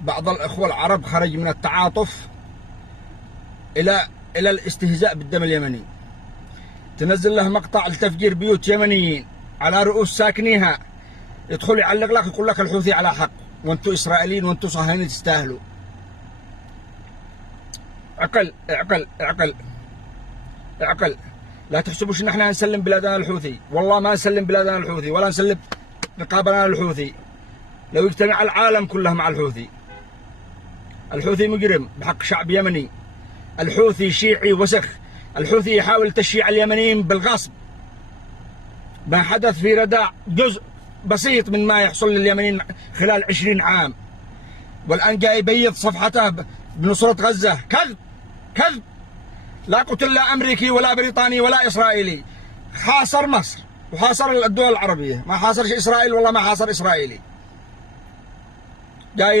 بعض الأخوة العرب خرج من التعاطف إلى الاستهزاء بالدم اليمني. تنزل له مقطع لتفجير بيوت يمنيين على رؤوس ساكنيها، يدخل يعلق لك يقول لك الحوثي على حق وانتم إسرائيليين وانتم صهاينة تستاهلوا. عقل عقل عقل عقل. لا تحسبوش ان احنا نسلم بلادنا للحوثي، والله ما نسلم بلادنا للحوثي ولا نسلم رقابنا للحوثي. لو يجتمع العالم كله مع الحوثي. الحوثي مجرم بحق شعب يمني، الحوثي شيعي وسخ، الحوثي يحاول تشييع اليمنيين بالغصب. ما حدث في رداع جزء بسيط من ما يحصل لليمنيين خلال 20 عام، والآن جاي يبيض صفحته بنصرة غزة. كذب كذب. لا قتل لا أمريكي ولا بريطاني ولا إسرائيلي، حاصر مصر وحاصر الدول العربية، ما حاصرش إسرائيل، والله ما حاصر إسرائيلي. جاي